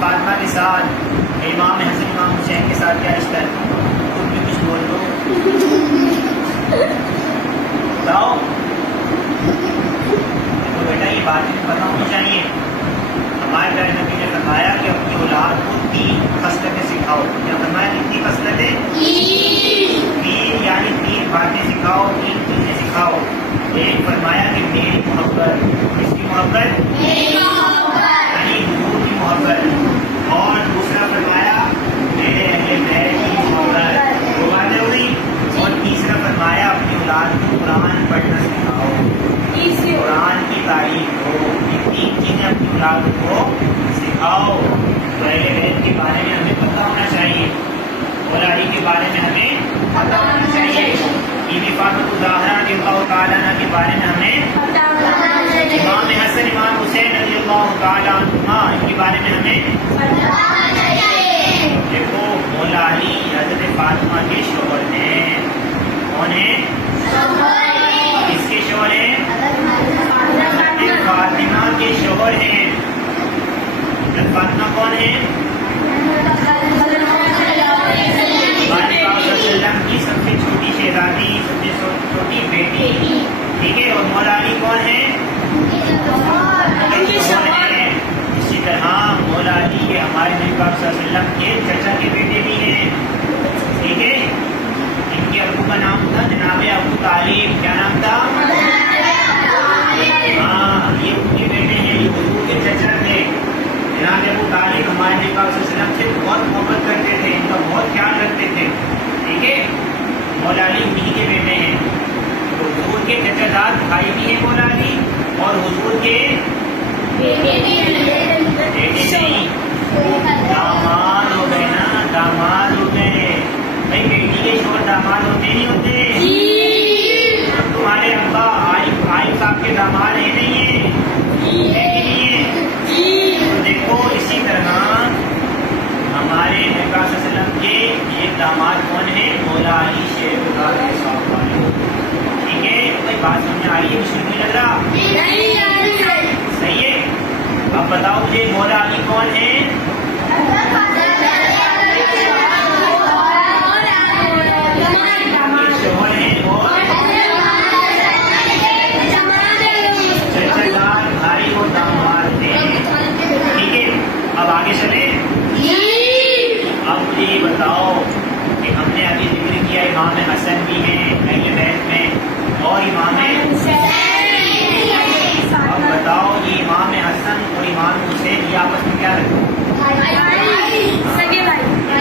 فاطمہ کے ساتھ امام حسن امام حسین کے ساتھ کیا رشتہ ہے؟ تم بھی کچھ بول دو بتاؤ. تو بیٹا یہ بات پتہ ہونی چاہیے. ہمارے پیارے نبی نے فرمایا کہ اپنی اولاد کو 3 خصلتیں سکھاؤ. کیا فرمایا؟ کتنی خصلتیں؟ 3 یعنی 3 باتیں سکھاؤ، 3 چیزیں سکھاؤ. ایک فرمایا کہ میری محبت. کس کی محبت؟ یعنی حضور کی محبت. اور دوسرا فرمایا میرے اہل بیت کی محبت. 2 باتیں ہوئی. اور تیسرا فرمایا اپنی اولاد کو قرآن پڑھنا سکھاؤ، قرآن کی تعریف ہو. یہ 3 چیزیں اپنی اولاد کو سکھاؤ. تو اہل بیت کے بارے میں ہمیں پتہ ہونا چاہیے، مولا علی کے بارے میں ہمیں پتہ ہونا چاہیے، بی بی فاطمہ الزہرا رضی اللہ تعالیٰ عنہ کے بارے میں ہمیں پتہ ہونا چاہیے، امام حسن امام حسین رضی اللہ تعالیٰ عنہما ان کے بارے میں ہمیں پتہ ہونا چاہیے. دیکھو مولا علی حضرت فاطمہ کے شوہر ہیں. کون ہیں؟ کس کے شوہر ہیں؟ حضرت فاطمہ کے شوہر ہیں. حضرت فاطمہ کون ہیں؟ کی سب سے چھوٹی شہزادی، سب سے چھوٹی بیٹی. ٹھیک ہے. اور مولا علی کون ہے؟ اسی طرح مولا علی یہ ہمارے نبی پاک صلی اللہ علیہ وسلم کے چچا کے بیٹے بھی ہیں. ٹھیک ہے. ان کے ابو کا نام تھا جناب ابو طالب. کیا نام تھا؟ ہاں یہ ان کے بیٹے ہیں. یہ حضور کے چچا تھے. جناب ابو طالب ہمارے نبی پاک صلی اللہ علیہ وسلم سے بہت محبت کرتے تھے، ان کا بہت خیال رکھتے تھے. ٹھیک ہے. مولا علی انہی کے بیٹے ہیں. تو حضور کے چچا داد بھائی بھی ہیں مولا علی، اور حضور کے بیٹے نہیں داماد ہو گئے نا. داماد ہو گئے. بھائی بیٹی کے شوہر داماد ہوتے نہیں ہوتے؟ تمہارے ابا عارف صاحب کے داماد ہیں نہیں ہیں؟ ہے کہ نہیں ہے؟ تو دیکھو اسی طرح ہمارے نبی صلی اللہ علیہ وسلم کے ایک داماد کون ہے؟ مولا علی شیر خدا صاحب والے. ٹھیک ہے. کوئی بات سمجھ آ رہی ہے؟ مشکل نہیں لگ رہا؟ صحیح ہے. اب بتاؤ مجھے مولا علی کون ہے؟ شوہر ہیں اور چچا دار بھائی اور داماد تھے. ٹھیک ہے. اب آگے چلیں. اب مجھے یہ بتاؤ کہ ہم نے ابھی ذکر کیا امام حسن بھی ہیں اہل بیت میں اور امام حسین. اب بتاؤ یہ امام حسن اور امام حسین یہ آپس میں کیا رکھتے ہیں؟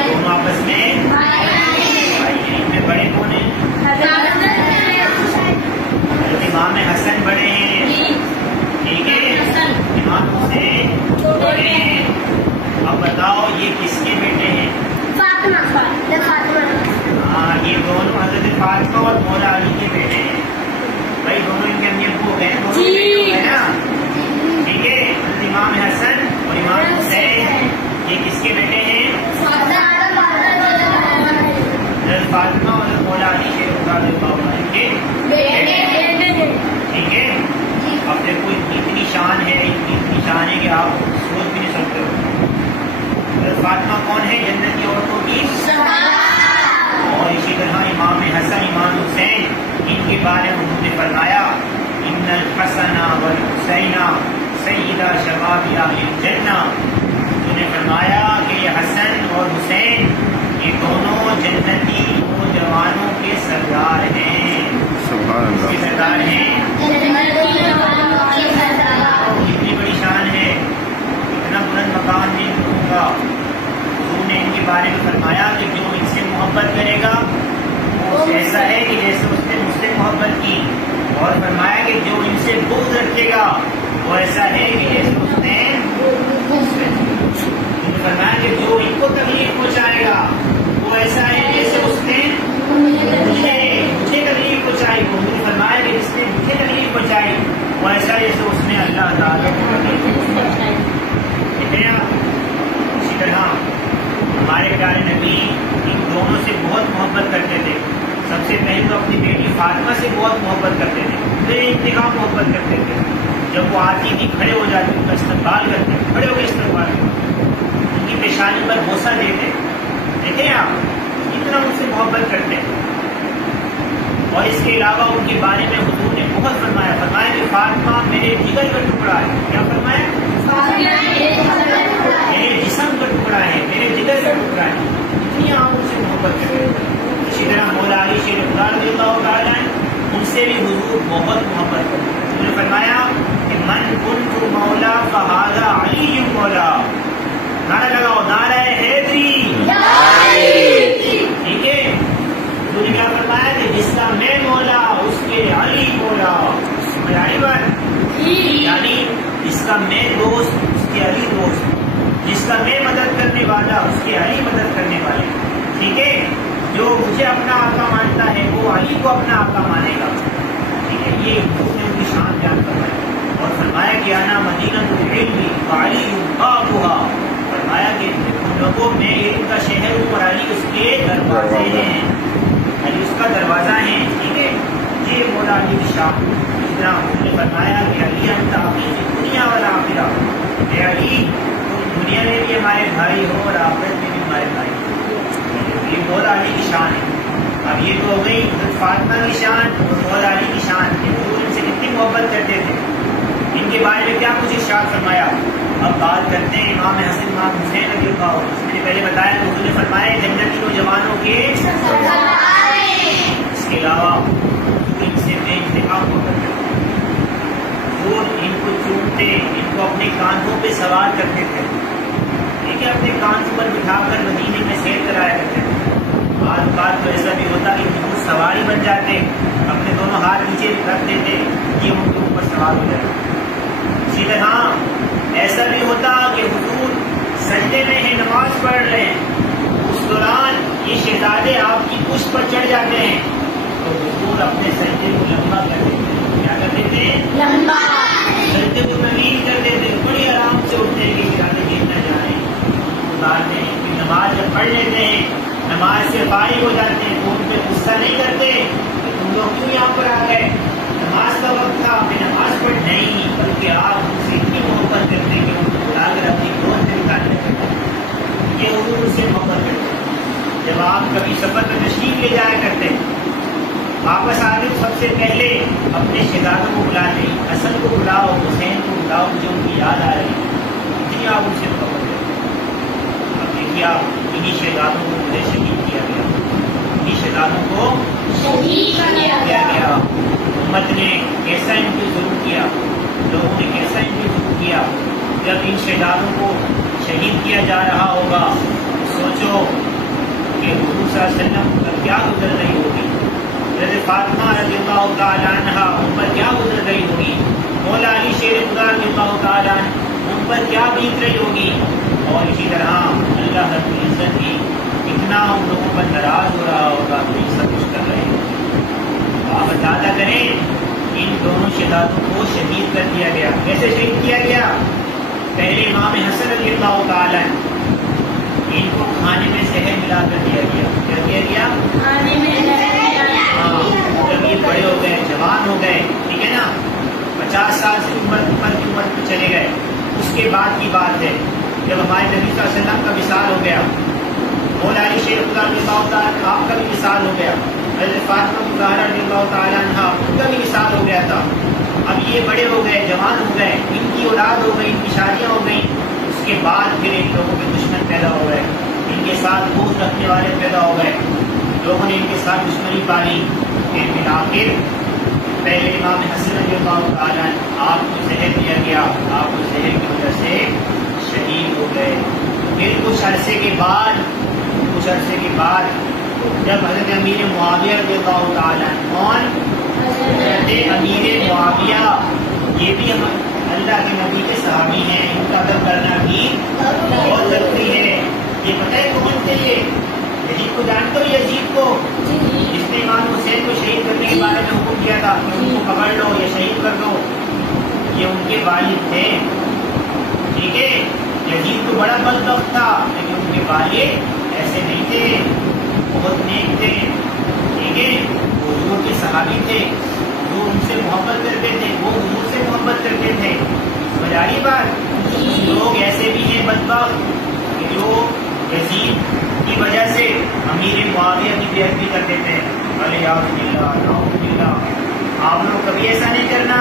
دونوں آپس میں بھائی ہیں. ان میں بڑے کون ہیں؟ امام حسن بڑے ہیں. ٹھیک ہے. امام حسین بڑے ہیں. اب بتاؤ یہ کس کے بیٹے ہیں؟ ہاں یہ دونوں حضرت فاطمہ اور مولا علی کے بیٹے ہیں. بھائی دونوں ان کے امی ابو ہو گئے، دونوں بیٹے ہو گئے نا. ٹھیک ہے. حضرت امام حسن اور امام حسین یہ کس کے بیٹے ہیں؟ حضرت فاطمہ اور مولا علی کے بیٹے. ٹھیک ہے. اب دیکھو اتنی شان ہے، اتنی شان ہے کہ آپ سوچ بھی نہیں سکتے ہو. حضرت فاطمہ کون ہے؟ جنت کی عورتوں کی. اور اسی طرح امام حسن امام حسین ان کے بارے میں انہوں نے فرمایا ان الحسن والحسین سیدہ شباب اہل الجنہ. انہوں نے فرمایا کہ یہ حسن اور حسین یہ دونوں جنتی نوجوانوں کے سردار ہیں. سردار ہیں. کتنی بڑی شان ہے، اتنا بلند مقام ہے ان لوگوں کا. حضور نے ان کے بارے میں فرمایا کہ جو ان سے محبت کرے گا وہ ایسا ہے کہ جیسے اس نے مجھ سے محبت کی. اور فرمایا کہ جو ان سے بغض رکھے گا وہ ایسا ہے کہ جیسے اس نے فرمایا کہ جو ان کو تکلیف پہنچائے گا وہ ایسا ہے جیسے اس نے مجھے تکلیف پہنچائی. حضور فرمایا کہ جس نے مجھے تکلیف پہنچائی وہ ایسا ہے جیسے اس نے اللہ تعالیٰ کو تکلیف پہنچائی. اسی طرح ہمارے پیارے نبی ان دونوں سے بہت محبت کرتے تھے. سب سے پہلے تو اپنی بیٹی فاطمہ سے بہت محبت کرتے تھے، پھر انتہا محبت کرتے تھے. جب وہ آتی تھی کھڑے ہو جاتے ان کا استقبال کرتے، کھڑے ہو کے استقبال کرتے. اسی طرح مولا علی شیر خدا رضی اللہ تعالیٰ ان سے بھی حضور بہت محبت کرتے ہیں. انہوں نے فرمایا کہ من کنت مولا فہذا علی مولا. نعرہ لگاؤ، نعرہ حیدری. ٹھیک ہے، انہوں نے کیا فرمایا کہ جس کا میں مولا اس کے علی مولا. سمجھ آئی بات؟ یعنی جس کا میں دوست اس کے علی دوست، جس کا میں مدد کرنے والا اس کے علی مدد کرنے والے. ٹھیک ہے، جو مجھے اپنا آقا مانتا ہے وہ علی کو اپنا آقا مانے گا. ٹھیک ہے، یہ ان کی شان بیان کر رہا ہے. اور فرمایا کہ آنا مدینہ العلم وعلی بابھا. فرمایا کہ ان لوگوں میں علم کا شہر ہوں اور علی اس کے دروازے ہیں، علی اس کا دروازہ ہے. ٹھیک ہے، یہ مولا علی کی شان. اس طرح انہوں نے فرمایا کہ علی انت اخی فی الدنیا والآخرہ. اے علی تم دنیا میں بھی ہمارے بھائی ہو اور آخرت میں بھی ہمارے بھائی ہو. یہ مولا علی کی شان ہے. اب یہ تو ہو گئی حضرت فاطمہ کی شان اور مولا علی کی شان. حضور ان سے کتنی محبت کرتے تھے، ان کے بارے میں کیا کچھ ارشاد فرمایا. اب بات کرتے ہیں امام حسن امام حسین رضی اللہ عنہ. اس میں پہلے بتایا کہ حضور نے فرمایا جنتی نوجوانوں کے اس کے علاوہ ان سے بے انتہا محبت کرتے، وہ ان کو چومتے، ان کو اپنے کاندھوں پہ سوار کرتے تھے. ٹھیک ہے، اپنے کاندھوں پر بٹھا کر مدینے میں سیر کرایا کرتے تھے. بعض بات تو ایسا بھی ہوتا کہ حضور سواری بن جاتے، اپنے دونوں ہاتھ نیچے رکھ دیتے، یہ ان کے اوپر سوار ہو جاتے. اسی طرح ایسا بھی ہوتا کہ حضور سجدے میں ہیں، نماز پڑھ رہے ہیں، اس دوران یہ شہزادے آپ کی پشت پر چڑھ جاتے ہیں تو حضور اپنے سجدے کو لمبا کر دیتے. کیا کر دیتے؟ لمبا. سجدے کو طویل کر دیتے، بڑی آرام سے اٹھتے کہ شہزادے گر نہ جائیں. اتارتے ہیں کہ نماز جب پڑھ لیتے ہیں، نماز سے فارغ ہو جاتے ہیں تو ان پہ غصہ نہیں کرتے کہ تم لوگ کیوں یہاں پر آ گئے، نماز کا وقت تھا ہمیں نماز پڑھ نہیں، بلکہ آپ ان سے اتنی محبت کرتے کہ ان کو بلا کر اپنی گود میں نکالنے کرتے. یہ حضور ان سے محبت کرتے. جب آپ کبھی سفر میں تشریف لے جایا کرتے، واپس آتے سب سے پہلے اپنے شہزادوں کو بلاتے، حسن کو بلاؤ، حسین کو بلاؤ، مجھے ان کی یاد آ رہی ہے. اتنی آپ ان سے محبت کرتے. اب دیکھیے آپ انہیں شہزادوں کو مجھے شہید کیا گیا، انہیں شہزادوں کو شہید کیا گیا. امت نے کیسا ان کو ظلم کیا، لوگوں نے کیسا ان کو ظلم کیا. جب ان شہزادوں کو شہید کیا جا رہا ہوگا سوچو کہ حضور صلی اللہ علیہ وسلم پر کیا گزر رہی ہوگی. حضرت فاطمہ رضی اللہ تعالیٰ عنہ ان پر کیا گزر رہی ہوگی. مولا علی شیر خدا رضی اللہ تعالیٰ ان پر کیا بیت رہی ہوگی. اور اسی طرح اللہ رب العزت کی اتنا ان لوگوں پر ناراض ہو رہا ہوگا تو یہ سب کچھ کر رہے ہیں. آپ اندازہ کریں ان دونوں شہزادوں کو شہید کر دیا گیا. کیسے شہید کیا گیا؟ پہلے امام حسن رضی اللہ تعالیٰ ان کو کھانے میں زہر ملا کر دیا گیا. کیا کیا گیا؟ کھانے میں زہر. ہاں، جب یہ بڑے ہو گئے، جوان ہو گئے، ٹھیک ہے نا، 50 سال سے عمر کی عمر پہ چلے گئے، اس کے بعد کی بات ہے جب ہمارے نبی صلی اللہ علیہ وسلم کا وصال ہو گیا. مولا علی شیر خدا رضی اللہ تعالیٰ آپ کا بھی وصال ہو گیا. حضرت فاطمہ الزہرا رضی اللہ تعالیٰ عنہ ان کا بھی وصال ہو گیا تھا. اب یہ بڑے ہو گئے، جوان ہو گئے، ان کی اولاد ہو گئی، ان کی شادیاں ہو گئیں. اس کے بعد پھر ان لوگوں کے دشمن پیدا ہو گئے، ان کے ساتھ بغض رکھنے والے پیدا ہو گئے. لوگوں نے ان کے ساتھ دشمنی پالی. پھر آخر پہلے امام حسن رضی اللہ تعالیٰ آپ کو زہر دیا گیا، آپ کو زہر کی وجہ سے شہید ہو گئے. پھر کچھ عرصے کے بعد جب حضرت امیر معاویہ رضی اللہ تعالیٰ کون؟ حضرت امیر معاویہ، یہ بھی اللہ کے نبی کے صحابی ہیں، ان کا ادب کرنا بھی بہت ضروری ہے. یہ پتہ ہے کون تھے؟ یزید کو جانتے ہو؟ یزید کو جس نے امام حسین کو شہید کرنے کے بارے میں حکم کیا تھا کہ ان کو پکڑ لو یا شہید کر دو، یہ ان کے والد تھے. ٹھیک ہے، یزید تو بڑا بدبخت تھا لیکن ان کے والد ایسے نہیں تھے، بہت نیک تھے. ٹھیک ہے، وہ حضور کے صحابی تھے، وہ ان سے محبت کرتے تھے، وہ حضور سے محبت کرتے تھے. سمجھ آ رہی بات؟ لوگ ایسے بھی ہیں بدبخت کہ جو یزید کی وجہ سے امیر معاویہ کی بے عزتی کر دیتے ہیں. آپ لوگ کبھی ایسا نہیں کرنا.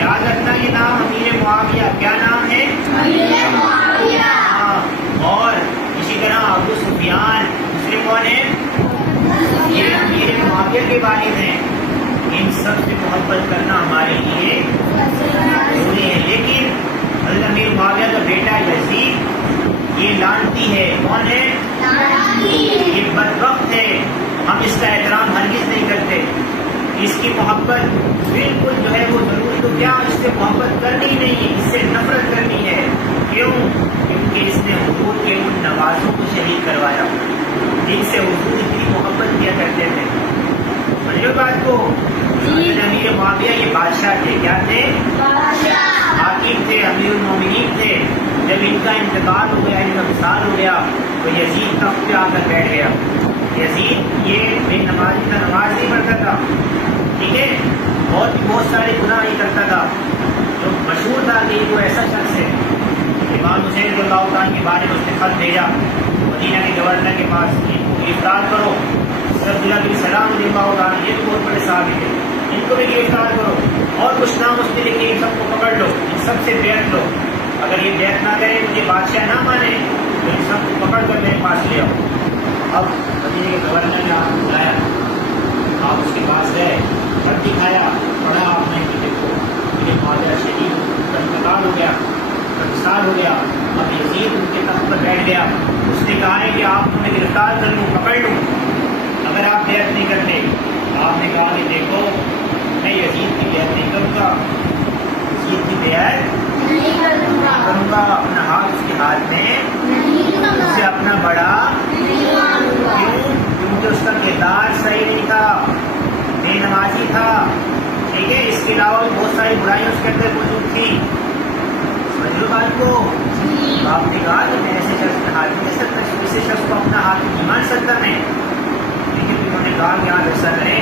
یاد رکھنا یہ نام امیر معاویہ کیا نام ہے؟ امیر معاویہ. اور اسی طرح ابو سفیان دوسرے کون ہیں؟ والد ہیں ان سب سے محبت کرنا ہمارے لیے ضروری ہے. لیکن حضرت امیر معاویہ کا بیٹا یزید یہ لعنتی ہے. کون ہے؟ یہ بدبخت ہے. ہم اس کا احترام ہرگز نہیں کرتے. اس کی محبت بالکل جو ہے وہ ضروری تو کیا اس سے محبت کرنی ہی نہیں ہے, اس سے نفرت کرنی ہے. کیوں؟ کیونکہ اس نے حضور کے ان نوازوں کو شہید کروایا جن سے حضور اتنی محبت کیا کرتے تھے. سمجھو بات کو. امیر معاویہ یہ بادشاہ تھے. کیا تھے؟ حاکم تھے, امیر المومنین تھے. جب ان کا انتقال ہو گیا, ان کا وصال ہو گیا تو یزید تخت پہ آ کر بیٹھ گیا. یزید یہ بے نمازی کا نماز نہیں پڑھتا تھا, ٹھیک ہے, اور بھی بہت سارے گناہ نہیں کرتا تھا. جو مشہور تھا کہ وہ ایسا شخص ہے. امام حسین رضی اللہ تعالیٰ کے بارے میں اس نے خط بھیجا مدینہ کے گورنر کے پاس, ان کو گرفتار کرو. سب ضلع بن سلام رضی اللہ تعالیٰ, یہ تو بہت بڑے صحابی تھے, ان کو بھی گرفتار کرو. اور کچھ نام اس نے لکھے, ان سب کو پکڑ لو, ان سب سے بیعت لو. اگر یہ بیعت نہ کرے, مجھے بادشاہ نہ مانے, تو ان سب کو پکڑ کر میرے پاس لے آؤ. اب مدینے کے گورنر نے آپ کو بلایا, آپ اس کے پاس گئے, خط دکھایا, پڑھا آپ نے کہ دیکھو مجھے معاویہ شہید کا انتقال ہو گیا, وصال ہو گیا, اب یزید ان کے تخت پر بیٹھ گیا. اس نے کہا ہے کہ آپ کو میں گرفتار کر لوں, پکڑ لوں اگر آپ بیعت نہیں کرتے. آپ نے کہا کہ دیکھو میں یزید کی بیعت نہیں کروں گا, یزید کی بیعت نہیں کروں گا. اپنا ہاتھ اس کے ہاتھ میں اسے اپنا بڑا. کیوں؟ کیونکہ اس کا کردار صحیح نہیں تھا, بے نمازی تھا, ٹھیک ہے. اس کے علاوہ بہت ساری برائیاں اس کے اندر موجود تھی. سمجھ لو بات کو. آپ نے کہا کہ میں ایسے شخص کا ہاتھ نہیں دے سکتا, ایسے شخص کو اپنا ہاتھ نہیں مان سکتا میں. لیکن انہوں نے کہا کہ آپ ایسا کریں,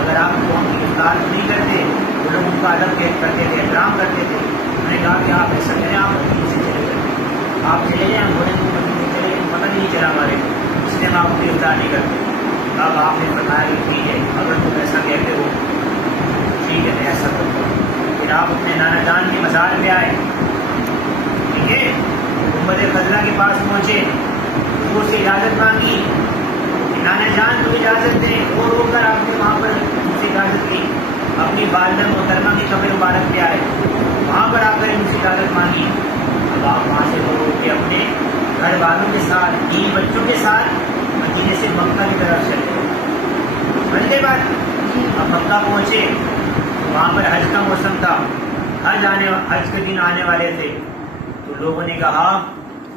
اگر آپ کو ہم گرفتار نہیں کرتے, وہ لوگ ان کا ادب کرتے تھے, احترام کرتے تھے. انہوں نے کہا کہ آپ ایسا کریں, آپ مدینے سے چلے جائیں, آپ چلے جائیں. ہم بولے تو مدینے چلے گئے, پتہ نہیں چلا ہمارے, اس لیے ہم آپ کو گرفتار نہیں کرتے. اب آپ نے بتایا کہ ٹھیک ہے, اگر تم ایسا کہتے ہو ٹھیک ہے, میں ایسا کرتا ہوں. پھر آپ اپنے نانا جان کے مزار پہ آئے, ٹھیک ہے, گنبد خضرا کے پاس پہنچے, حضور سے اجازت مانگی, نانا جان کو اجازت دیں. رو کر آپ نے وہاں پر ان سے اجازت لی. اپنی والدہ محترمہ کی قبر مبارک پہ آئے, وہاں پر آ کر ان سے اجازت مانگی. اب آپ وہاں سے رو کے اپنے گھر والوں کے ساتھ, 3 بچوں کے ساتھ مدینے سے مکہ کی طرف چلے. سمجھ گئے بات. اب مکہ پہنچے, وہاں پر حج کا موسم تھا, حج کے دن آنے والے تھے. تو لوگوں نے کہا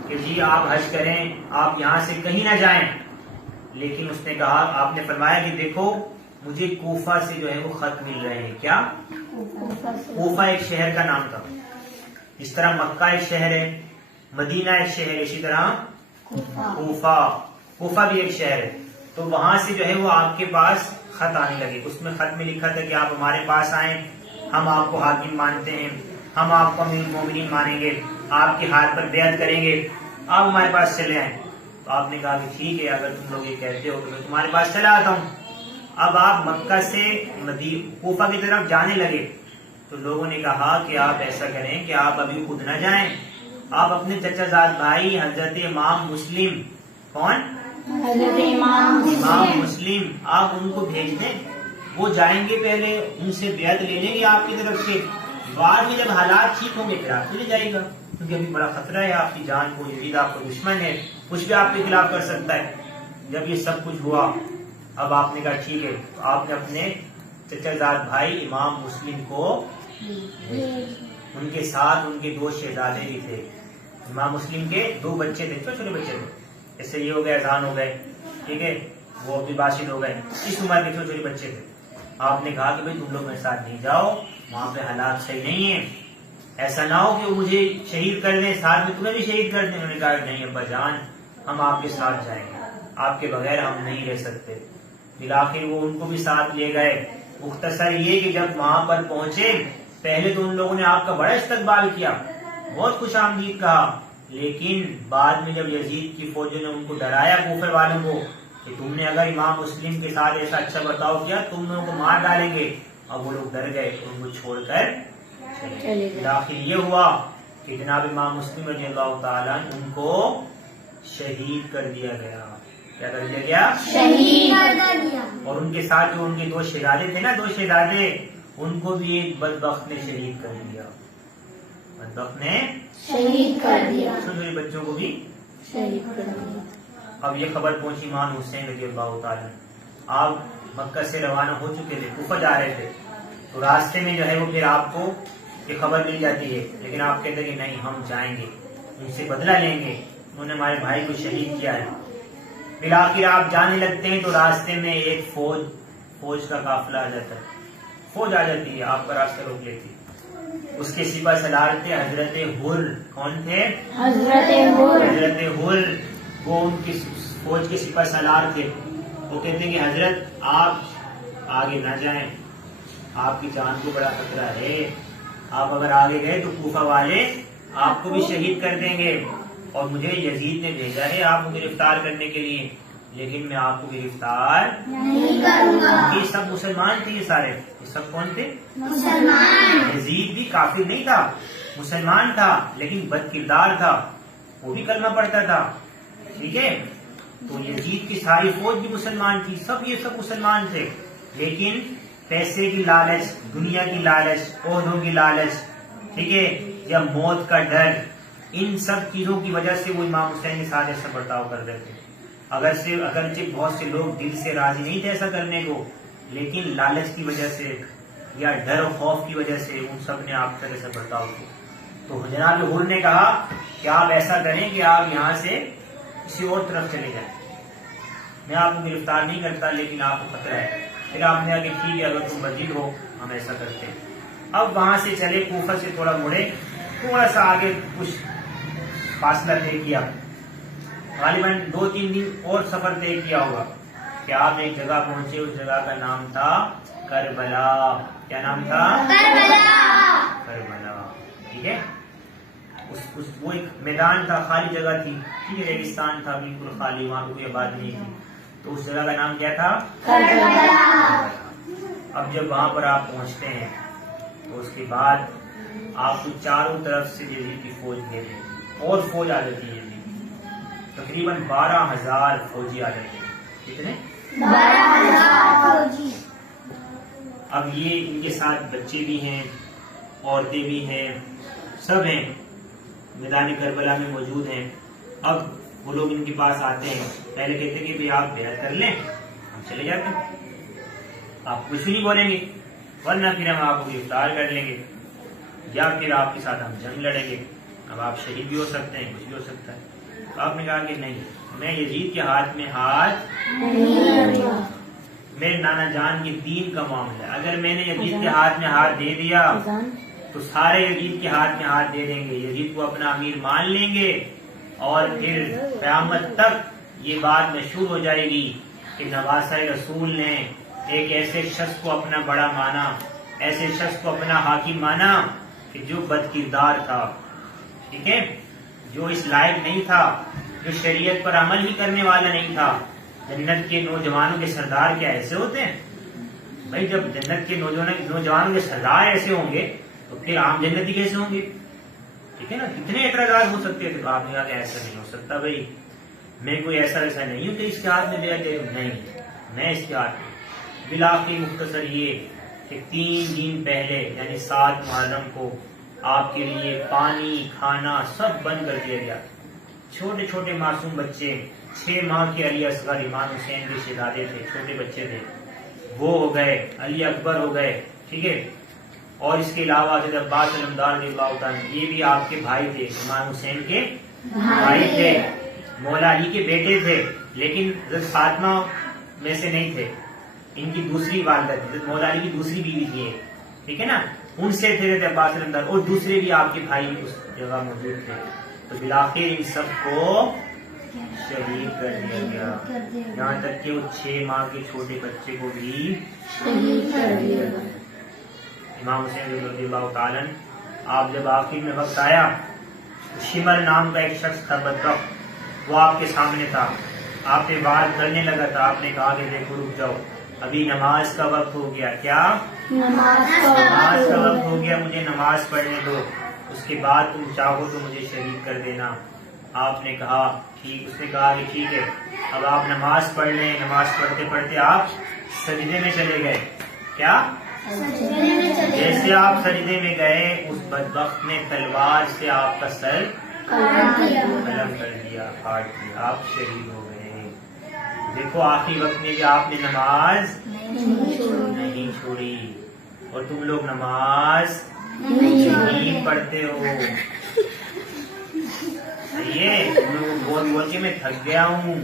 کہ جی آپ حج کریں, آپ یہاں سے کہیں نہ جائیں. لیکن اس نے کہا, آپ نے فرمایا کہ دیکھو مجھے کوفہ سے جو ہے وہ خط مل رہے ہیں. کیا؟ کوفہ ایک شہر کا نام تھا. جس طرح مکہ ایک شہر ہے, مدینہ ایک شہر, اسی طرح کوفہ بھی ایک شہر ہے. تو وہاں سے جو ہے وہ آپ کے پاس خط آنے لگے. اس میں خط میں لکھا تھا کہ آپ ہمارے پاس آئیں, ہم آپ کو حاکم مانتے ہیں, ہم آپ کو امیر المومنین مانیں گے, آپ کے ہاتھ پر بیعت کریں گے, آپ ہمارے پاس چلے آئیں. تو آپ نے کہا کہ ٹھیک ہے, اگر تم لوگ یہ کہتے ہو تو میں تمہارے پاس چلا آتا ہوں. اب آپ مکہ سے کوفہ کی طرف جانے لگے. تو لوگوں نے کہا کہ آپ ایسا کریں کہ آپ ابھی خود نہ جائیں, آپ اپنے چچا زاد بھائی حضرت امام مسلم, کون؟ حضرت امام مسلم, آپ ان کو بھیج دیں, وہ جائیں گے, پہلے ان سے بیعت لے لیں گے آپ کی طرف سے, بعد میں جب حالات ٹھیک ہوں گے پھر آپ چلے جائے گا. کیونکہ ابھی بڑا خطرہ ہے آپ کی جان کو, یزید آپ کا دشمن ہے, کچھ بھی آپ کے خلاف کر سکتا ہے. جب یہ سب کچھ ہوا, اب آپ نے کہا ٹھیک ہے, آپ نے اپنے چچا زاد بھائی امام مسلم کو, ان کے ساتھ ان کے 2 شہزادے بھی تھے. امام مسلم کے 2 بچے تھے, چھوٹے بچے تھے, جیسے یہ ہو گئے, اذان ہو گئے, ٹھیک ہے, وہ ابھی باشد ہو گئے, اس عمر کے چھوٹے بچے تھے. آپ نے کہا کہ بھائی تم لوگ میرے ساتھ نہیں جاؤ, وہاں پہ حالات صحیح نہیں ہیں, ایسا نہ ہو کہ وہ مجھے شہید کر دیں, ساتھ میں تمہیں بھی شہید کر دیں. انہوں نے کہا نہیں ابا جان, ہم آپ کے ساتھ جائیں گے, آپ کے بغیر ہم نہیں رہ سکتے. بالآخر وہ ان کو بھی ساتھ لے گئے. مختصر یہ کہ جب وہاں پر پہنچے, پہلے تو ان لوگوں نے آپ کا بڑا استقبال کیا, بہت خوش آمدید کہا, لیکن بعد میں جب یزید کی فوجوں نے ان کو ڈرایا, کوفہ والوں کو, کہ تم نے اگر امام مسلم کے ساتھ ایسا اچھا برتاؤ کیا تم لوگوں کو مار ڈالیں گے, اب وہ لوگ ڈر گئے, ان کو چھوڑ کر بالآخر یہ ہوا کہ جناب امام مسلم رضی اللہ تعالیٰ ان کو شہید کر دیا گیا. کیا کر دیا گیا؟ شہید کر دیا. اور ان کے ساتھ جو ان کے 2 شہزادے تھے نا، 2 شہزادے، ان کو بھی ایک بدبخت نے شہید کر دیا. بدبخت نے شہید کر دیا. چھوٹے بچوں کو بھی شہید کر دیا. اب یہ خبر پہنچی امام حسین رضی اللہ تعالیٰ. آپ مکہ سے روانہ ہو چکے تھے، کوفہ جا رہے تھے، تو راستے میں جو ہے وہ پھر آپ کو یہ خبر مل جاتی ہے، لیکن آپ کہتے ہیں کہ نہیں، ہم جائیں گے، ان سے بدلہ لیں گے، انہوں نے ہمارے بھائی کو شہید کیا ہے. بالآخر آپ جانے لگتے ہیں تو راستے میں ایک فوج کا قافلہ آ جاتا ہے. فوج آ جاتی ہے، آپ کا راستہ روک لیتی ہے. اس کے سپہ سالار تھے حضرت حر. کون تھے؟ حضرت حر. حضرت حر وہ ان کی فوج کے سپہ سالار تھے. وہ کہتے ہیں کہ حضرت آپ آگے نہ جائیں، آپ کی جان کو بڑا خطرہ ہے، آپ اگر آگے گئے تو کوفہ والے آپ کو بھی شہید کر دیں گے، اور مجھے یزید نے بھیجا ہے آپ کو گرفتار کرنے کے لیے، لیکن میں آپ کو گرفتار نہیں کروں گا. یہ سب مسلمان تھے، یہ سارے، یہ سب کون تھے؟ مسلمان. یزید بھی کافر نہیں تھا، مسلمان تھا، لیکن بد کردار تھا، وہ بھی کلمہ پڑھتا تھا. ٹھیک ہے، تو یزید کی ساری فوج بھی مسلمان تھی، یہ سب مسلمان تھے، لیکن پیسے کی لالچ، دنیا کی لالچ، عہدوں کی لالچ، ٹھیک ہے، یا موت کا ڈر، ان سب چیزوں کی وجہ سے وہ امام حسین کے ساتھ ایسا برتاؤ کرتے تھے. اگرچہ بہت سے لوگ دل سے راضی نہیں تھے ایسا کرنے کو، لیکن لالچ کی وجہ سے یا ڈر و خوف کی وجہ سے ان سب نے آپ تک ایسا برتاؤ کیا. تو جناب حر نے کہا کہ آپ ایسا کریں کہ آپ یہاں سے کسی اور طرف چلے جائیں، میں آپ کو گرفتار نہیں کرتا، لیکن آپ کو خطرہ ہے. پھر آپ نے کہا کہ ٹھیک ہے، اگر تم بزید ہو ہم ایسا کرتے ہیں. اب وہاں سے چلے، کوفہ سے تھوڑا مڑے، تھوڑا سا آگے کچھ فاصلہ طے کیا، غالباً 2-3 دن اور سفر طے کیا ہوگا کہ آپ ایک جگہ پہنچے. اس جگہ کا نام تھا کربلا. کیا نام تھا؟ کربلا. ٹھیک ہے، وہ ایک میدان تھا، خالی جگہ تھی، ٹھیک ہے، ریگستان تھا بالکل خالی، وہاں پہ کوئی آباد نہیں تھی. تو اس جگہ کا نام کیا تھا؟ کربلا. اب جب وہاں پر آپ پہنچتے ہیں تو اس کے بعد آپ کو چاروں طرف سے یزید کی فوج گھیر لے، اور فوج آ جاتی ہے، تقریباً 12,000 فوجی آ جاتے ہیں. کتنے؟ 12,000 فوجی. اب یہ ان کے ساتھ بچے بھی ہیں، عورتیں بھی ہیں، سب ہیں، میدان کربلا میں موجود ہیں. اب وہ لوگ ان کے پاس آتے ہیں، پہلے کہتے ہیں کہ بھئی آپ بیعت کر لیں، ہم چلے جاتے ہیں، آپ کچھ نہیں بولیں گے، ورنہ پھر ہم آپ کو گرفتار کر لیں گے، یا پھر آپ کے ساتھ ہم جنگ لڑیں گے. اب آپ شہید بھی ہو سکتے ہیں، کچھ بھی ہو سکتا ہے. آپ نے کہا کہ نہیں، میں یزید کے ہاتھ میں ہاتھ نہیں. میرے نانا جان کے دین کا معاملہ ہے، اگر میں نے یزید کے ہاتھ میں ہاتھ دے دیا تو سارے یزید کے ہاتھ میں ہاتھ دے دیں گے، یزید کو اپنا امیر مان لیں گے، اور پھر قیامت تک یہ بات مشہور ہو جائے گی کہ نواسہ رسول نے ایک ایسے شخص کو اپنا بڑا مانا، ایسے شخص کو اپنا حاکم مانا کہ جو بد کردار تھا، ٹھیک ہے، جو اس لائق نہیں تھا، جو شریعت پر عمل ہی کرنے والا نہیں تھا. جنت کے نوجوانوں کے سردار کیا ایسے ہوتے ہیں بھائی؟ جب جنت کے نوجوانوں کے سردار ایسے ہوں گے تو پھر عام جنتی کیسے ہوں گے؟ ٹھیک ہے نا، کتنے اعتراضات ہو سکتے تھے. تو آپ نے کہا کہ ایسا نہیں ہو سکتا بھائی، میں کوئی ایسا نہیں ہوں کہ اس کے ہاتھ میں دے دے، نہیں، میں اس کے ہاتھ میں. بلاخر مختصر یہ کہ 3 دن پہلے یعنی 7 محرم کو آپ کے لیے پانی کھانا سب بند کر دیا گیا. چھوٹے چھوٹے معصوم بچے، 6 ماہ کے علی اصغر امام حسین کے شہزادے تھے، چھوٹے بچے تھے، وہ ہو گئے، علی اکبر ہو گئے، ٹھیک ہے. اور اس کے علاوہ حضرت عباس علمدار رضی اللہ تعالیٰ عنہ، یہ بھی آپ کے بھائی تھے، امام حسین کے بھائی تھے، مولا علی کے بیٹے تھے، لیکن حضرت فاطمہ میں سے نہیں تھے، ان کی دوسری والدہ تھی، حضرت مولا علی کی دوسری بیوی تھی، ٹھیک ہے نا، ان سے تھے حضرت عباس علمدار، اور دوسرے بھی آپ کے بھائی بھی اس جگہ موجود تھے. تو بالآخر ان سب کو شہید کر دیا گیا، یہاں تک کہ وہ 6 ماہ کے چھوٹے بچے کو بھی شہید کر دیا گیا. امام حسین رضی اللہ تعالیٰ عنہ، آپ جب آخر میں وقت آیا تو شمر نام کا ایک شخص تھا بدبخت، وہ آپ کے سامنے تھا، آپ سے بات کرنے لگا تھا. آپ نے کہا کہ دیکھو رک جاؤ، ابھی نماز کا وقت ہو گیا. کیا؟ نماز کا وقت ہو گیا، مجھے نماز پڑھنے دو، اس کے بعد تم چاہو تو مجھے شہید کر دینا. آپ نے کہا ٹھیک، اس نے کہا کہ ٹھیک ہے اب آپ نماز پڑھ لیں. نماز پڑھتے پڑھتے آپ سجدے میں چلے گئے. کیا؟ جیسے آپ سجدے میں گئے اس بدبخت نے تلوار سے آپ کا سر قلم کر دیا، کاٹ دیا، آپ شہید ہو گئے. دیکھو آخری وقت میں بھی آپ نے نماز نہیں چھوڑی، اور تم لوگ نماز نہیں پڑھتے ہو. یہ بول بول کے میں تھک گیا ہوں،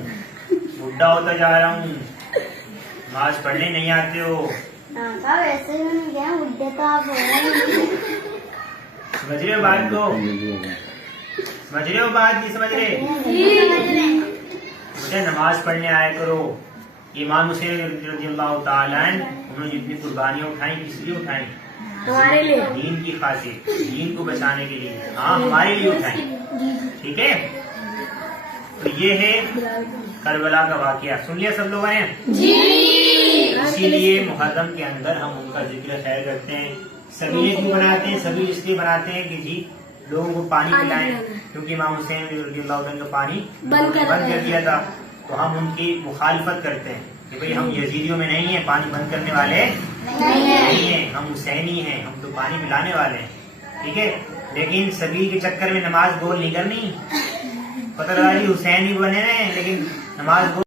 بڈھا ہوتا جا رہا ہوں. نماز پڑھنے نہیں آتے ہو. ویسے ہی نہیں گیا بڈھے تو آپ ہو سمجھ رہے ہو بات کو؟ سمجھ رہے ہو بات نہیں سمجھ رہے؟ مجھے نماز پڑھنے آیا کرو. امام حسین رضی اللہ تعالیٰ عنہ انہوں نے جتنی قربانیاں اٹھائیں کس لیے اٹھائیں؟ ہمارے لیے، دین کی خاطر، دین کو بچانے کے لیے. ہاں ہمارے لیے اٹھائیں. ٹھیک ہے، تو یہ ہے کربلا کا واقعہ. سن لیا سب لوگوں نے؟ اسی لیے محرم کے اندر ہم ان کا ذکر خیر کرتے ہیں. سبیلے کیوں بناتے ہیں؟ سبیل اس لیے بناتے ہیں کہ جی لوگوں کو پانی پلائیں، کیونکہ امام حسین رضی اللہ عنہ کا پانی بند کر دیا تھا. تو ہم ان کی مخالفت کرتے ہیں کہ بھئی ہم یزیدیوں میں نہیں ہیں، پانی بند کرنے والے نہیں ہیں، ہم حسینی ہیں، ہم تو پانی پلانے والے ہیں. ٹھیک ہے، لیکن سبیل کے چکر میں نماز گول نہیں کرنی. پتہ لگا جی حسین ہی بنے ہیں لیکن نماز گول